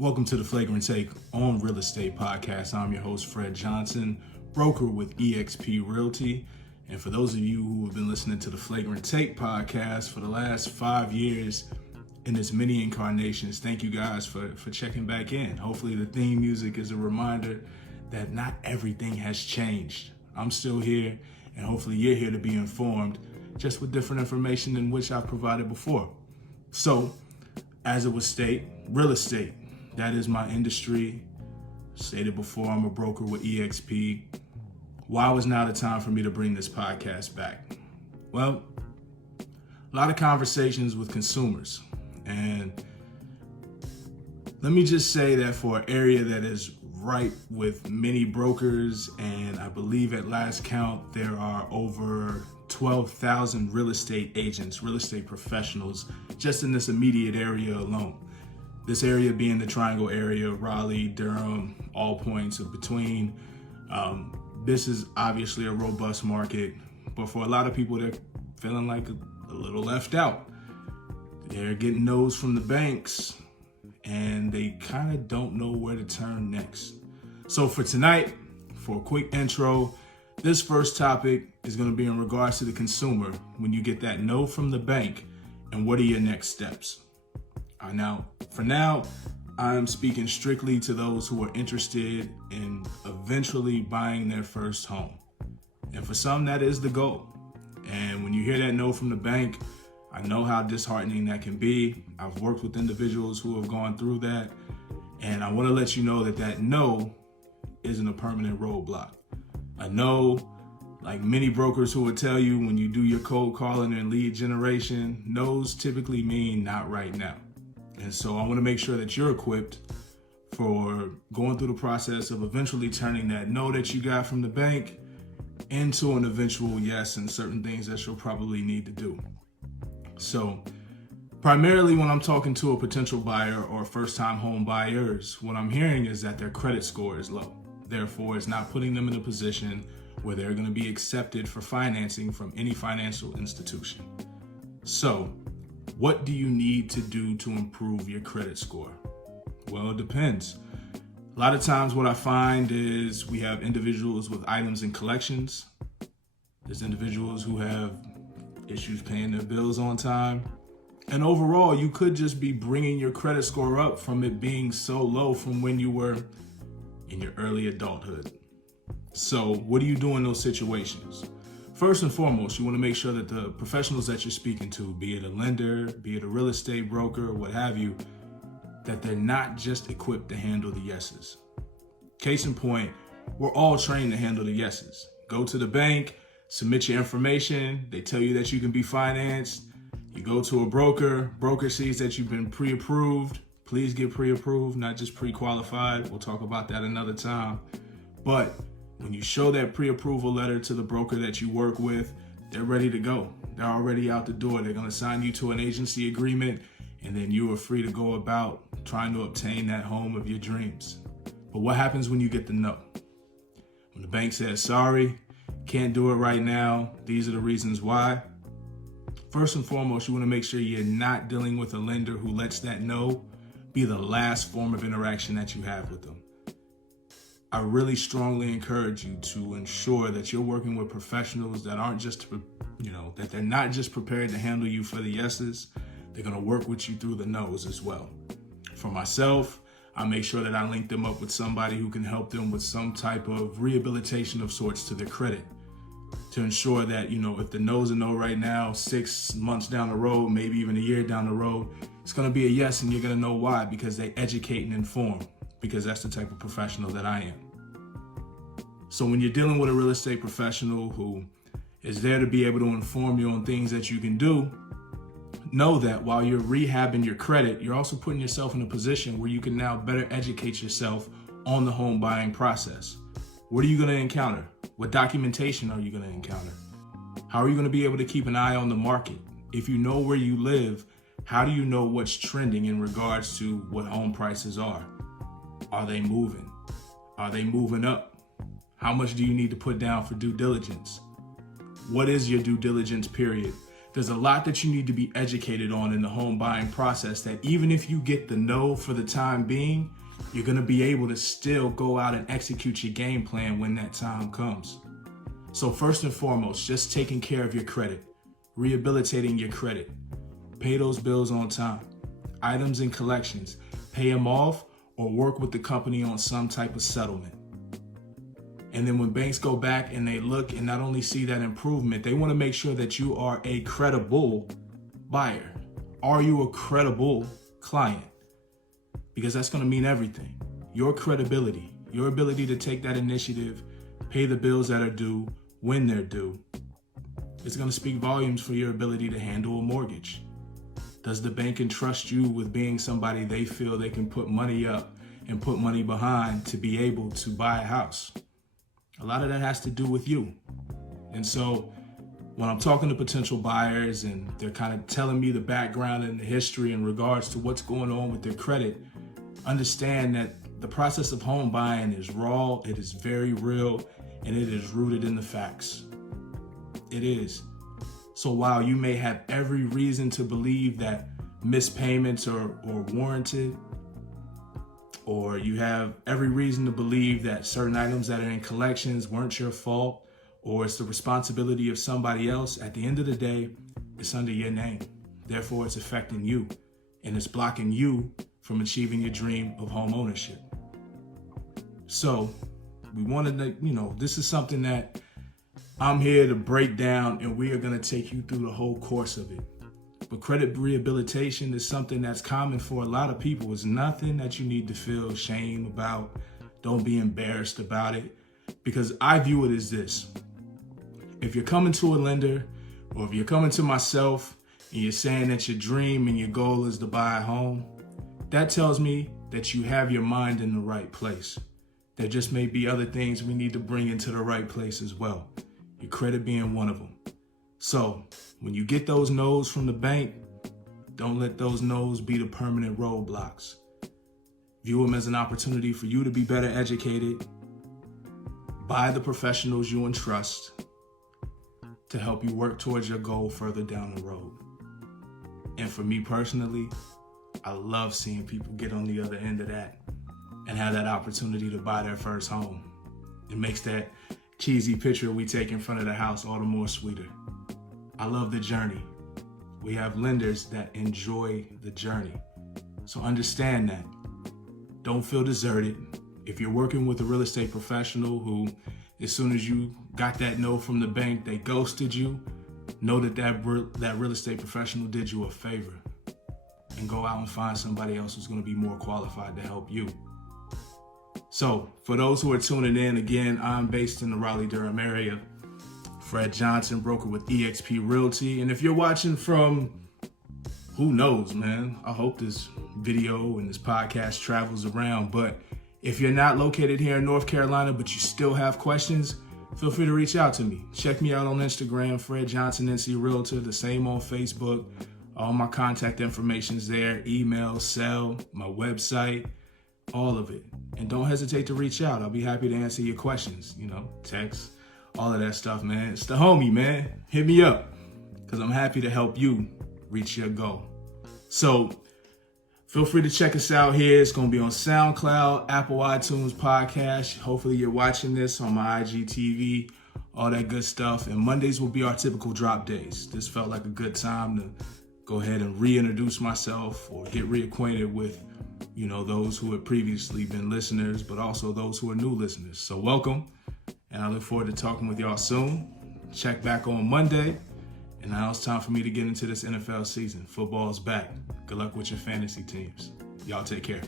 Welcome to the Flagrant Take on Real Estate Podcast. I'm your host, Fred Johnson, broker with eXp Realty. And for those of you who have been listening to the Flagrant Take podcast for the last 5 years in its many incarnations, thank you guys for checking back in. Hopefully the theme music is a reminder that not everything has changed. I'm still here, and hopefully you're here to be informed, just with different information than which I've provided before. So, as it was stated, real estate. That is my industry. Stated before, I'm a broker with eXp. Why was now the time for me to bring this podcast back? Well, a lot of conversations with consumers. And let me just say that for an area that is ripe with many brokers, and I believe at last count, there are over 12,000 real estate agents, real estate professionals, just in this immediate area alone. This area being the Triangle area, Raleigh, Durham, all points of between. This is obviously a robust market, but for a lot of people, they're feeling like a little left out. They're getting no's from the banks, and they kind of don't know where to turn next. So for tonight, for a quick intro, this first topic is going to be in regards to the consumer when you get that no from the bank, and what are your next steps? For now, I'm speaking strictly to those who are interested in eventually buying their first home. And for some, that is the goal. And when you hear that no from the bank, I know how disheartening that can be. I've worked with individuals who have gone through that. And I want to let you know that that no isn't a permanent roadblock. A no, like many brokers who will tell you when you do your cold calling and lead generation, no's typically mean not right now. And so I want to make sure that you're equipped for going through the process of eventually turning that no that you got from the bank into an eventual yes, and certain things that you'll probably need to do. So primarily when I'm talking to a potential buyer or first-time home buyers, what I'm hearing is that their credit score is low. Therefore, it's not putting them in a position where they're going to be accepted for financing from any financial institution. So what do you need to do to improve your credit score? Well, it depends. A lot of times what I find is we have individuals with items in collections. There's individuals who have issues paying their bills on time. And overall, you could just be bringing your credit score up from it being so low from when you were in your early adulthood. So what do you do in those situations? First and foremost, you want to make sure that the professionals that you're speaking to, be it a lender, be it a real estate broker, what have you, that they're not just equipped to handle the yeses. Case in point, we're all trained to handle the yeses. Go to the bank, submit your information, they tell you that you can be financed. You go to a broker sees that you've been pre-approved. Please get pre-approved, not just pre-qualified. We'll talk about that another time. But when you show that pre-approval letter to the broker that you work with, they're ready to go. They're already out the door. They're going to sign you to an agency agreement, and then you are free to go about trying to obtain that home of your dreams. But what happens when you get the no? When the bank says, sorry, can't do it right now, these are the reasons why. First and foremost, you want to make sure you're not dealing with a lender who lets that no be the last form of interaction that you have with them. I really strongly encourage you to ensure that you're working with professionals that aren't just, that they're not just prepared to handle you for the yeses, they're going to work with you through the no's as well. For myself, I make sure that I link them up with somebody who can help them with some type of rehabilitation of sorts to their credit, to ensure that, if the no's a no right now, 6 months down the road, maybe even a year down the road, it's going to be a yes, and you're going to know why, because they educate and inform. Because that's the type of professional that I am. So when you're dealing with a real estate professional who is there to be able to inform you on things that you can do, know that while you're rehabbing your credit, you're also putting yourself in a position where you can now better educate yourself on the home buying process. What are you going to encounter? What documentation are you going to encounter? How are you going to be able to keep an eye on the market? If you know where you live, how do you know what's trending in regards to what home prices are? Are they moving? Are they moving up? How much do you need to put down for due diligence? What is your due diligence period? there's a lot that you need to be educated on in the home buying process that even if you get the no for the time being, you're going to be able to still go out and execute your game plan when that time comes. So first and foremost, just taking care of your credit, rehabilitating your credit, pay those bills on time, items and collections, pay them off or work with the company on some type of settlement. And then when banks go back and they look and not only see that improvement, they want to make sure that you are a credible buyer. Are you a credible client? Because that's going to mean everything. Your credibility, your ability to take that initiative, pay the bills that are due when they're due. It's going to speak volumes for your ability to handle a mortgage. Does the bank entrust you with being somebody they feel they can put money up and put money behind to be able to buy a house? A lot of that has to do with you. And so when I'm talking to potential buyers and they're kind of telling me the background and the history in regards to what's going on with their credit, understand that the process of home buying is raw, it is very real, and it is rooted in the facts. It is. So while you may have every reason to believe that missed payments are warranted, or you have every reason to believe that certain items that are in collections weren't your fault, or it's the responsibility of somebody else, at the end of the day, it's under your name. Therefore, it's affecting you, and it's blocking you from achieving your dream of home ownership. So we wanted to, this is something that I'm here to break down, and we are going to take you through the whole course of it. But credit rehabilitation is something that's common for a lot of people. It's nothing that you need to feel shame about. Don't be embarrassed about it. Because I view it as this. If you're coming to a lender, or if you're coming to myself and you're saying that your dream and your goal is to buy a home, that tells me that you have your mind in the right place. There just may be other things we need to bring into the right place as well. Your credit being one of them. So when you get those no's from the bank, don't let those no's be the permanent roadblocks. View them as an opportunity for you to be better educated by the professionals you entrust to help you work towards your goal further down the road. And for me personally, I love seeing people get on the other end of that and have that opportunity to buy their first home. It makes that cheesy picture we take in front of the house all the more sweeter. I love the journey. We have lenders that enjoy the journey. So understand that. Don't feel deserted. If you're working with a real estate professional who, as soon as you got that no from the bank, they ghosted you, know that real estate professional did you a favor, and go out and find somebody else who's going to be more qualified to help you. So for those who are tuning in, again, I'm based in the Raleigh-Durham area. Fred Johnson, broker with eXp Realty. And if you're watching from, who knows, man, I hope this video and this podcast travels around. But if you're not located here in North Carolina, but you still have questions, feel free to reach out to me. Check me out on Instagram, Fred Johnson, NC Realtor, the same on Facebook. All my contact information is there, email, cell, my website, all of it. And don't hesitate to reach out. I'll be happy to answer your questions, text, all of that stuff, man. It's the homie, man. Hit me up, because I'm happy to help you reach your goal. So feel free to check us out here. It's going to be on SoundCloud, Apple iTunes podcast. Hopefully you're watching this on my IGTV, all that good stuff. And Mondays will be our typical drop days. This felt like a good time to go ahead and reintroduce myself or get reacquainted with, those who had previously been listeners, but also those who are new listeners. So welcome. And I look forward to talking with y'all soon. Check back on Monday. And now it's time for me to get into this NFL season. Football's back. Good luck with your fantasy teams. Y'all take care.